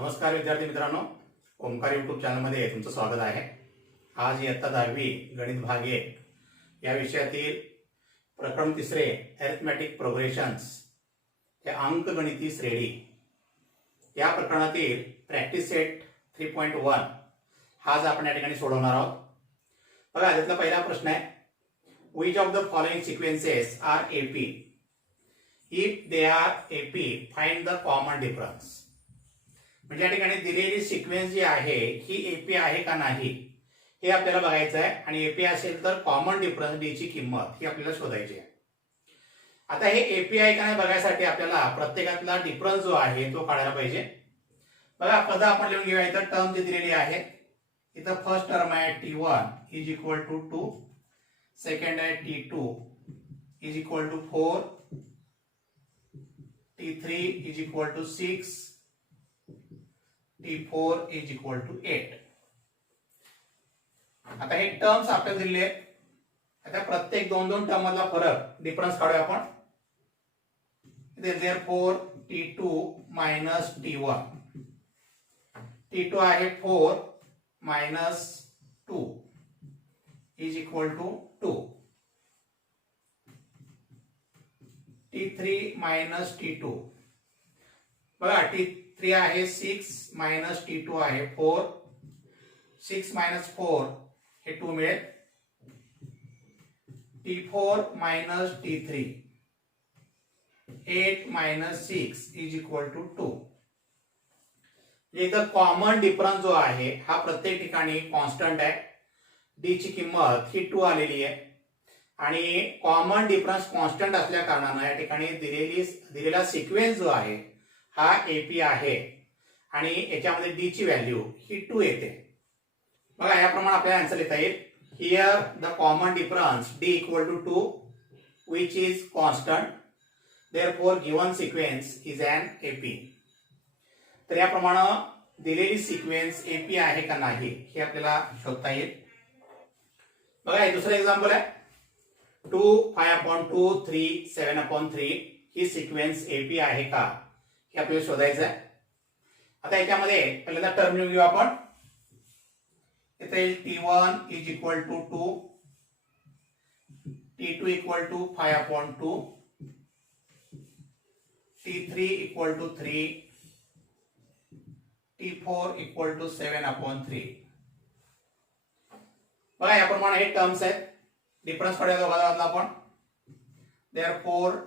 नमस्कार विद्यार्थी मित्रांनो, ओमकार यूट्यूब चॅनलमध्ये तुमचं स्वागत आहे। आज इयत्ता 10वी गणित भाग 1 या विषयातील प्रकरण 3 अरिथमेटिक प्रोग्रेशन्स हे अंकगणिती श्रेणी या प्रकरणातील प्रॅक्टिस सेट 3.1 हा आज आपण या ठिकाणी सोडवणार आहोत। बघा, यातला पहिला प्रश्न आहे, which of the following sequences are AP? If they are AP, find the common difference. म्हणजे या ठिकाणी दिलेली सिक्वेन्स जी आहे ही एपी आहे का नाही हे आपल्याला बघायचं आहे आणि एपी असेल तर कॉमन डिफरन्स डी ची किंमत ही आपल्याला शोधायची आहे। आता हे एपी आहे का नाही बघायसाठी आपल्याला प्रत्येकातला डिफरन्स जो आहे तो काढायला पाहिजे। बघा, पद आपण लिहून घेऊया। इथं टर्म जी दिलेली आहे, इथं फर्स्ट टर्म आहे t1 is equal to 2, second आहे t2 is equal to 4, t3 is equal to 6, T4 is equal to 8। आता हे टर्म्स आपल्याला दिलेले आहेत। आता प्रत्येक दोन टर्म मधला फरक डिफरन्स काढूया आपण। therefore T2 minus T1, T2 आहे 4 minus 2 is equal to 2, T3 minus T2 बघा, T3 आहे 6 मायनस T2 आहे 4, 6 मायनस 4 हे 2 मिळेल, T4 minus T3 8 minus 6 is equal to 2। इथं कॉमन डिफरन्स जो आहे हा प्रत्येक ठिकाणी कॉन्स्टंट आहे। डी ची किंमत ही 2 आलेली आहे आणि कॉमन डिफरन्स कॉन्स्टंट असल्या कारणाने या ठिकाणी दिलेला सिक्वेन्स जो आहे हा एपी आहे आणि याच्यामध्ये डी ची व्हॅल्यू ही 2 येते। बघा, याप्रमाणे आपल्याला आन्सर लिहिता येईल, here the common difference D equal to 2 which is constant, therefore given sequence is an AP. तर याप्रमाणे दिलेली सिक्वेन्स एपी आहे का नाही हे आपल्याला शोधता येईल। बघा, हे दुसरं एक्झाम्पल आहे, 2 5/2 3 7/3 ही सिक्वेन्स एपी आहे का हे आपल्याला शोधायचं आहे। आता याच्यामध्ये पहिल्यांदा टर्म लिहून घेऊ आपण। इथे T1 is equal to 2, T2 equal to 5/2, T3 equal to 3, T4 equal to 7/3। बघा, याप्रमाणे हे टर्म्स आहेत। डिफरन्स काढूया दोघांमधला आपण। Therefore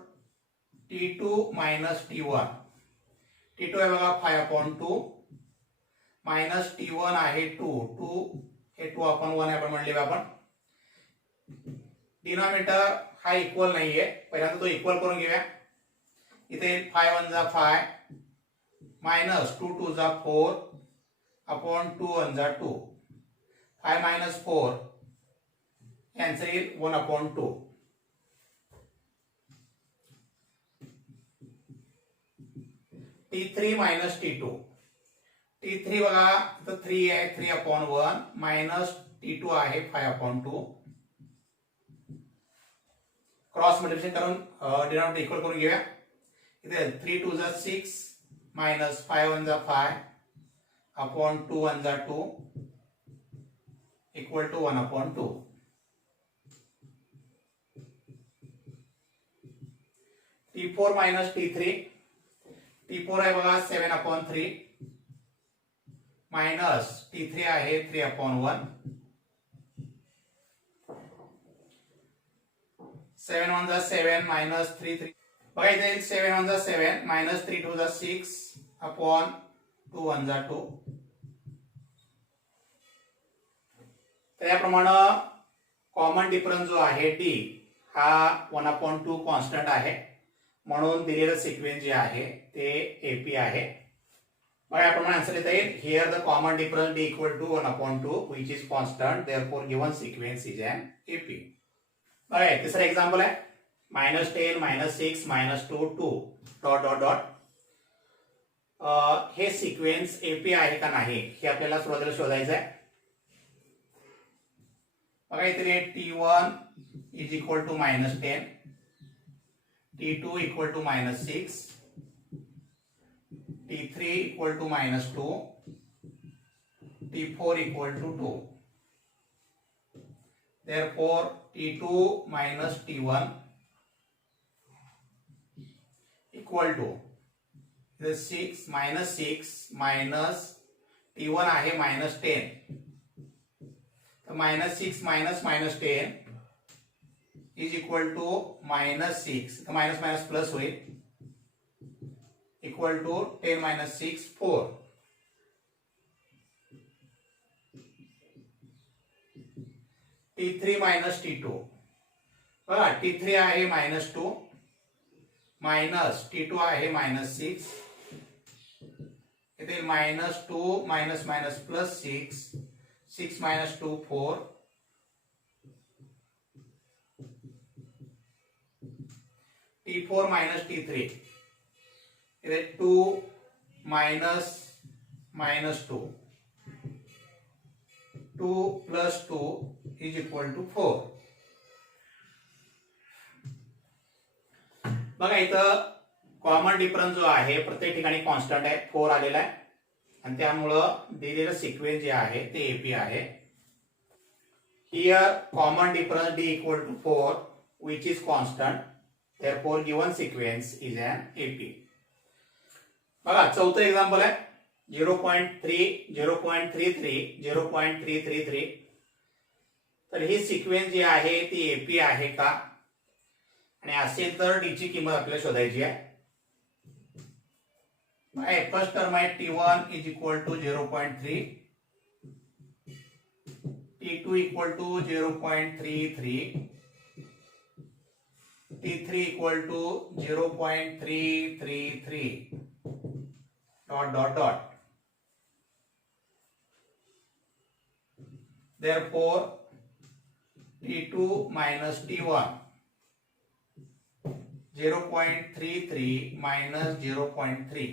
T2 minus T1, T2 आहे बघा 5/2 मायनस T1 आहे 2 हे 2 आपण 1 आपण म्हणले आपण। डिनॉमिनेटर हा इक्वल नाहीये, पहिल्यांदा तो इक्वल करून घेऊया। इथे 5 1 जा 5 मायनस 2 2 जा 4 अपॉन 2 1 जा 2, 5 मायनस 4 आन्सर येईल 1/2। T3 मायनस T2, T3 बघा इथं 3 आहे 3/1 मायनस T2 आहे 5/2, क्रॉस मल्टिप्लिकेशन करून डिनॉमिनेटर इक्वल करून घेऊया। इथे 3 2 जा 6 मायनस 5 1 जा 5 अपॉन 2 1 जा 2 equal to 1/2। T4 minus T3, T4 आहे बघा 7/3 मायनस T3 आहे 3/1, 7 1 जा 7 मायनस 3 3 बघा, इथे 7 1 जा 7 मायनस 3 2 जा 6 अपॉन 2 1 जा 2। तर याप्रमाणे कॉमन डिफरन्स जो आहे डी हा 1/2 कॉन्स्टंट आहे, म्हणून दिलेला सिक्वेन्स जे आहे ते एपी आहे। मग याप्रमाणे आन्सर लिहिता येईल, here the common difference D equal to 1/2 which is constant, therefore given sequence is an AP. बघा, तिसरा एक्झाम्पल आहे, -10 -6 -2 2 डॉट डॉट डॉट। हे सिक्वेन्स एपी आहे का नाही हे आपल्याला सुरुवातीला शोधायचं आहे। बघा, इथे T1 is equal to -10, T2 equal to -6, T3 equal to -2, T4 equal to 2. Therefore T2 minus T1 equal to 6 minus T1 आहे -10, तर -6 minus 10 is equal to -6, तर माइनस प्लस होईल, equal to 10 minus 6 4. T3 minus T2 बघा, T3 आहे -2 minus T2 आहे -6, इथे -2 minus plus 6 minus 2 4. T4 minus T3 इथे 2 minus 2, 2 plus 2 is equal to 4. बघा इथं कॉमन डिफरन्स जो आहे प्रत्येक ठिकाणी कॉन्स्टंट आहे, 4 आलेला आहे, आणि त्यामुळं दिलेलं सिक्वेन्स जे आहे ते एपी आहे. Here common difference d equal to 4 which is constant, therefore given sequence is an AP. बघा चौथं एक्झाम्पल आहे 0.3, 0.33, 0.333. तर ही सिक्वेन्स जी आहे ती एपी आहे का, आणि असेल तर डी ची किंमत आपल्याला शोधायची आहे. फर्स्ट टर्म आहे T1 is equal to 0.3, T2 equal to 0.33, T3 equal to 0.333 dot dot dot. Therefore T2 minus T1 0.33 minus 0.3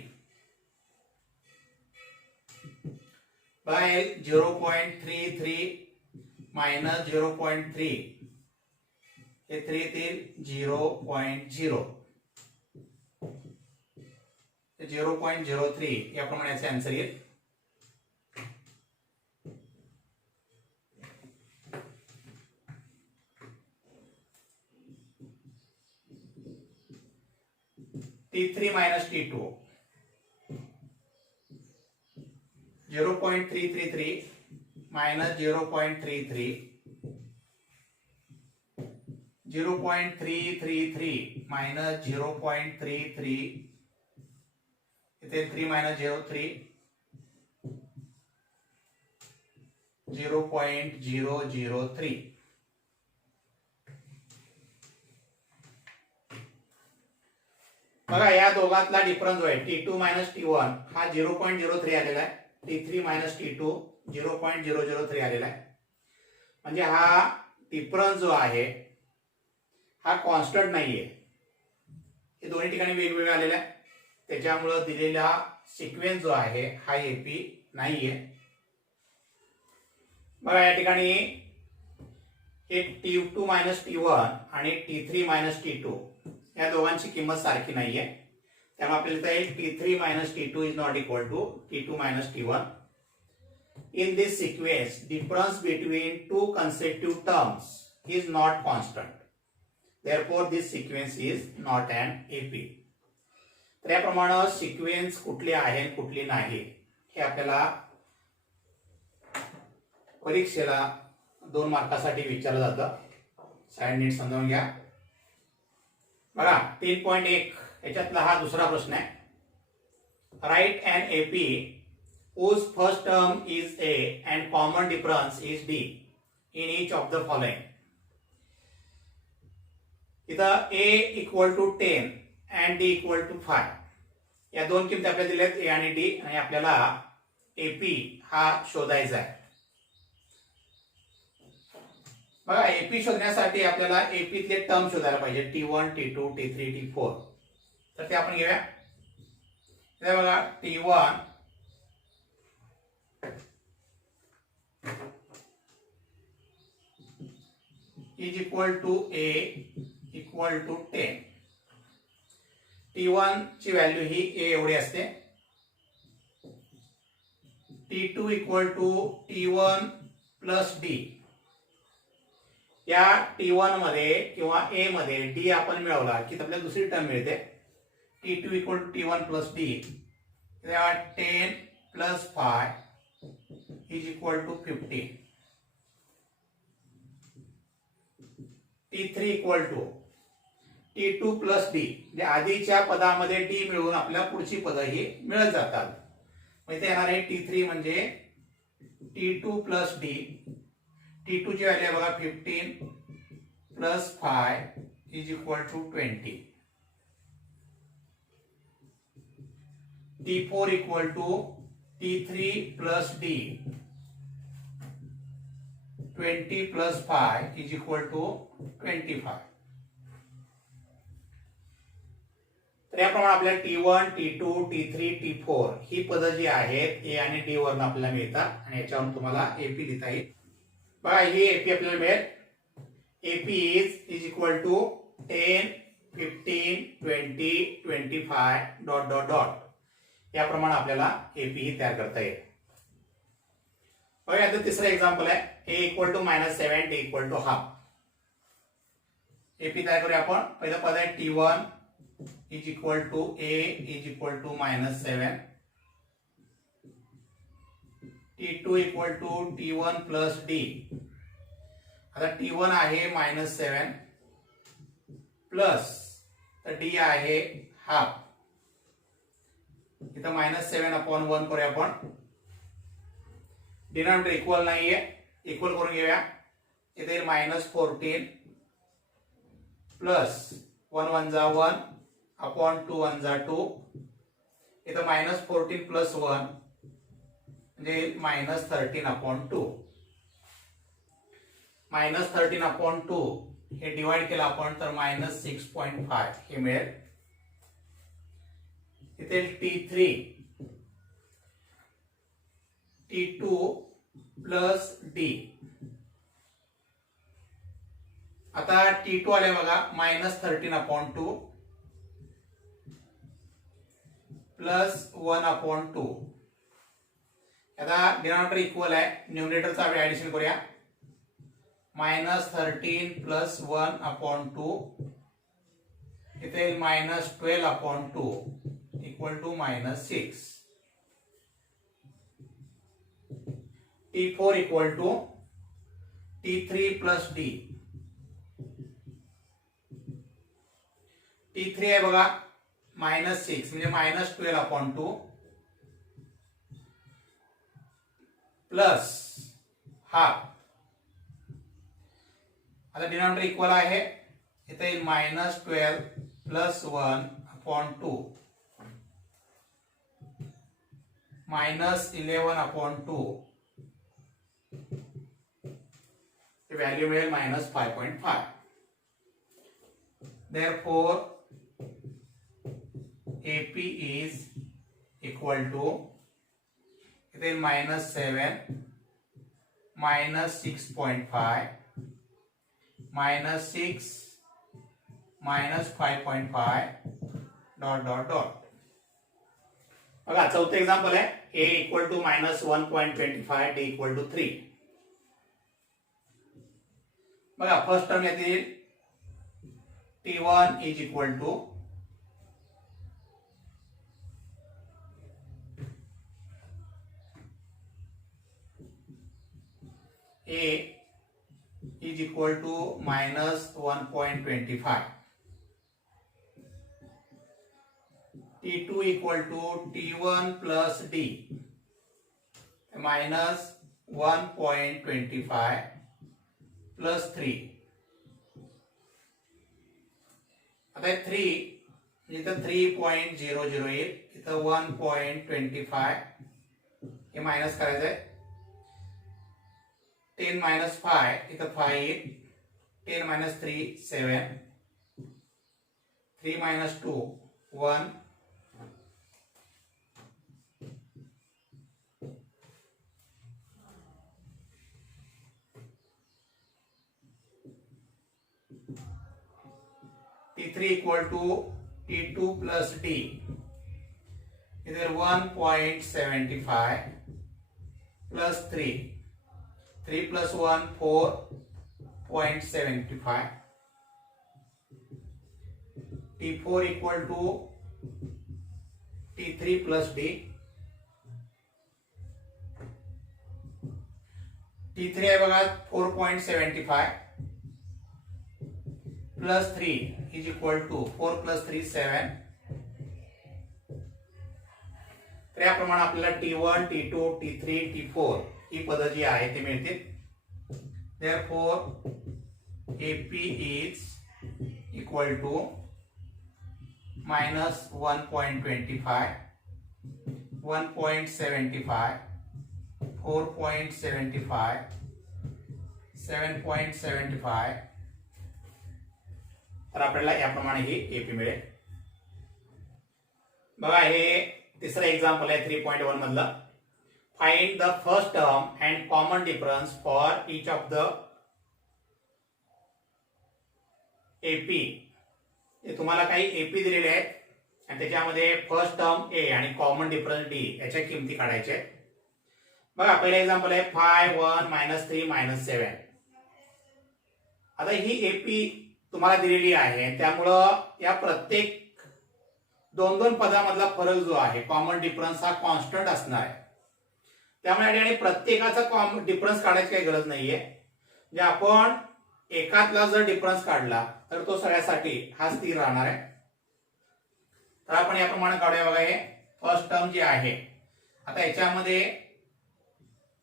by 0.33 minus 0.3 हे 3 येतील 0.0, 0.03 याप्रमाणे याचे आन्सर येईल. T3 minus T2 0.333 minus 0.33, 0.333 minus 0.33 इथे 3 minus 03 0.003. बघा या दोघातला डिफरन्स आहे T2 minus T1 हा 0.03 आलेला आहे, T3 minus T2 0.003 आलेला आहे. म्हणजे हा डिफरन्स जो आहे हा कॉन्स्टंट नाहीये, हे दोन्ही ठिकाणी वेगवेगळे आलेले आहे, त्याच्यामुळे दिलेला सिक्वेन्स जो आहे हा एपी नाहीये. बघा या ठिकाणी हे T2 minus T1 आणि T3 minus T2 या दोघांची किंमत सारखी नाहीये, त्यामुळे आपल्याला येईल T3 minus T2 is not equal to T2 minus T1. In this sequence, difference between two consecutive terms is not constant. Therefore, this sequence is not an AP. तर याप्रमाणे सिक्वेन्स कुठली आहे कुठली नाही हे आपल्याला परीक्षेला 2 मार्कासाठी विचारलं जातं. साइड नीट समजून घ्या. बघा 3.1 याच्यातला हा दुसरा प्रश्न आहे. Right an AP whose first term is A and common difference is D in each of the following. इथं A equal to 10 and D equal to 5 या दोन किमती आपल्याला दिल्यात A आणि D, आणि आपल्याला AP हा शोधायचा आहे. बघा AP शोधण्यासाठी आपल्याला AP तले टर्म शोधायला पाहिजे, T1, T2, T3, T4. तर ते आपण घेऊया. इथे बघा T1 is equal to A equal to 10. T1 ची व्हॅल्यू ही A एवढी असते, T2 equal to T1 plus D. या T1 मध्ये किंवा ए मध्ये डी आपण मिळवला की आपल्याला दुसरी टर्म मिळते. T2 equal to T1 plus D. 10 plus 5 is equal to 15. T3 equal to T2 plus D. म्हणजे आधीच्या पदामध्ये डी मिळवून आपल्याला पुढची पद ही मिळत जातात. इथे येणार आहे T3 म्हणजे T2 प्लस डी. T2 ची व्हॅल्यू आहे बघा 15 plus 5 is equal to 20. T4 equal to T3 plus D. 20 plus 5 is equal to 25. तर याप्रमाणे आपल्याला T1, T2, T3, T4 ही पदं जी आहेत ए आणि डी वरून आपल्याला मिळतात आणि याच्यावरून तुम्हाला एपी लिहिता येईल. बघा ही एपी आपल्याला मिळेल. AP is equal to 10, 15, 20, 25 dot dot dot. याप्रमाणे आपल्याला एपी ही तयार करता येईल. बघा आता तिसरं एक्झाम्पल आहे. A equal to -7, D equal to half. AP तयार करूया आपण. पहिलं पद आहे T1 is equal to A is equal to -7. T2 equal to T1 plus D. आता T1 आहे -7 प्लस तर डी आहे हाफ. इथं -7/1 करूया आपण. डिनॉमिनेटर इक्वल नाहीये, इक्वल करून घेऊया. इथे येईल -14 प्लस 1 1 जा 1 अपॉन 2 1 जा 2. इथं -14 प्लस 1 म्हणजे -13/2. -13/2 हे डिवाइड केलं आपण तर -6.5 हे मिळेल. इथे T3 T2 प्लस डी. आता T2 आले बघा -13/2 प्लस 1/2. आता डिनॉमिनेटर इक्वल आहे, न्यूमरेटरचा आपण ऍडिशन करूया. -13 प्लस 1/2 इथे -12/2 equal to -6. T4 equal to T3 plus D. T3 आहे बघा -6 म्हणजे -12/2 प्लस हाफ. आता डिनॉमिनेटर इक्वल आहे, इथे येईल -12 प्लस 1/2 -11/2. व्हॅल्यू मिळेल -5.5. Therefore AP is equal to इथे -7 -6.5 -6 -5.5 डॉट डॉट डॉट. बघा चौथं एक्झाम्पल आहे. A equal to -1.25, D equal to 3. बघा फर्स्ट टर्म येतील T1 is equal to A is equal to -1.25. T2 equal to T1 plus D -1.25 plus 3. आता 3 इथं 3.00 येईल, इथं 1.25 हे मायनस करायचं आहे. 10 minus 5 इथं 5, 10 minus 3 7, 3 minus 2 1, T3 equal to T2 plus D. इधर 1.75 plus 3. 3 plus 1, 4.75. T4 equal to T3 plus D. T3 आहे बघा 4.75 plus 3 is equal to 4 plus 3 7. तर याप्रमाणे आपल्याला T1, T2, T3, T4 ही पद जी आहे ती मिळतील. Therefore AP is equal to minus 1.25, 1.75, 4.75, 7.75. तर आपल्याला याप्रमाणे ही एपी मिळेल. बघा हे तिसरं एक्झाम्पल आहे 3.1 मधलं. Find the first term and common difference for each of the AP. हे तुम्हाला काही एपी दिलेले आहेत आणि त्याच्यामध्ये फर्स्ट टर्म ए आणि कॉमन डिफरन्स डी याच्या किमती काढायच्या आहेत. बघा पहिलं एक्झाम्पल आहे 5 1 -3 -7. आता ही एपी तुम्हाला दिलेली आहे त्यामुळं या प्रत्येक दोन पदामधला फरक जो आहे कॉमन डिफरन्स हा कॉन्स्टंट असणार आहे. त्यामुळे या ठिकाणी प्रत्येकाचा डिफरन्स काढायची काही गरज नाहीये. जे आपण एकातला जर डिफरन्स काढला तर तो सगळ्यासाठी हा स्थिर राहणार आहे. तर आपण याप्रमाणे काढूया. बघा हे फर्स्ट टर्म जी आहे आता याच्यामध्ये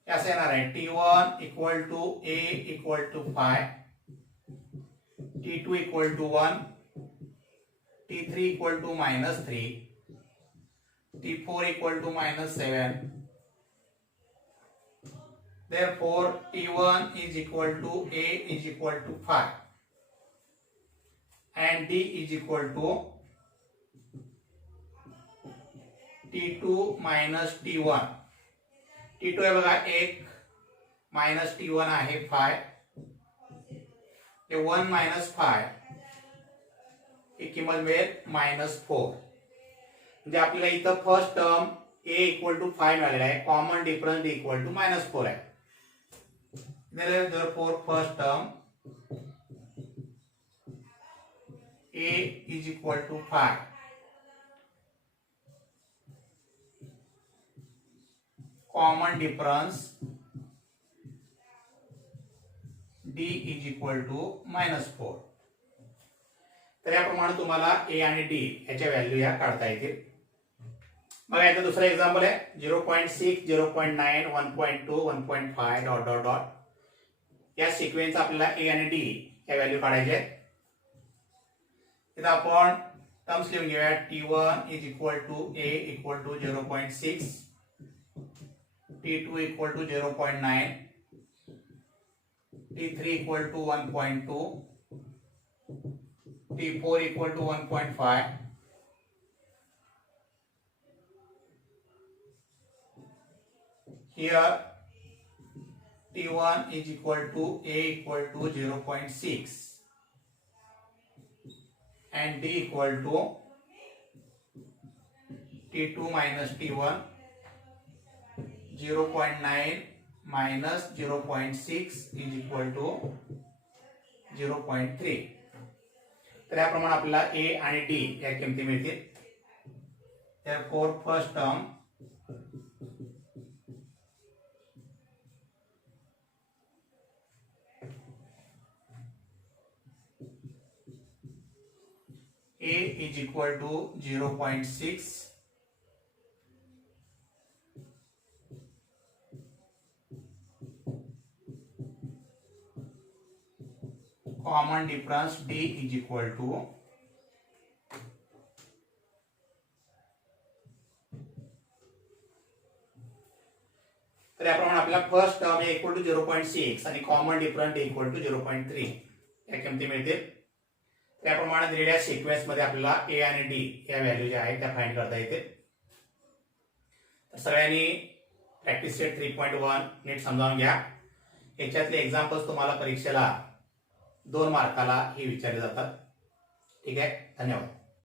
असं येणार आहे T1 equal to A equal to 5, T2 equal to 1, T3 equal to -3, T4 equal to -7. Therefore T1 is equal to A is equal to 5 and D is equal to T2 minus T1. T2 आहे बघा 1 minus T1 आहे 5. ते 1 minus 5 ही किंमत मिळेल -4. म्हणजे आपल्याला इथं first term A equal to 5 मिळालेला आहे. Common difference D equal to -4 आहे. Therefore first term A is equal to 5. Common difference D is equal to -4. तर याप्रमाणे तुम्हाला A आणि D याच्या व्हॅल्यू या काढता येतील. बघा इथं दुसरा एक्झाम्पल आहे 0.6 0.9 1.2 1.5 डॉट डॉट डॉट. या सिक्वेन्स आपल्याला ए आणि डी या व्हॅल्यू काढायचे आहेत. इथं आपण टर्म्स लिहून घेऊया. T1 is equal to A equal to 0.6, T2 equal to 0.9, T3 equal to 1.2, T4 equal to 1.5. Here T1 is equal to A equal to 0.6 and D equal to T2 minus T1, 0.9 minus 0.6 is equal to 0.3. तर याप्रमाणे आपल्याला A आणि D या किमती मिळतील. Therefore first term A is equal to 0.6, common difference D is equal to तर याप्रमाणे आपल्याला first term A equal to 0.6 आणि common difference D equal to 0.3 या किमती मिळतील. त्याप्रमाणे दिलेल्या सिक्वेन्स मध्ये आपल्याला ए आणि डी या व्हॅल्यू ज्या आहेत त्या फाइंड करता येते. तर सगळ्यांनी प्रॅक्टिस सेट 3.1 नीट समजावून घ्या. याच्यातले एक्झाम्पल्स तुम्हाला परीक्षेला 2 मार्काला ही विचारले जातात. ठीक आहे, धन्यवाद.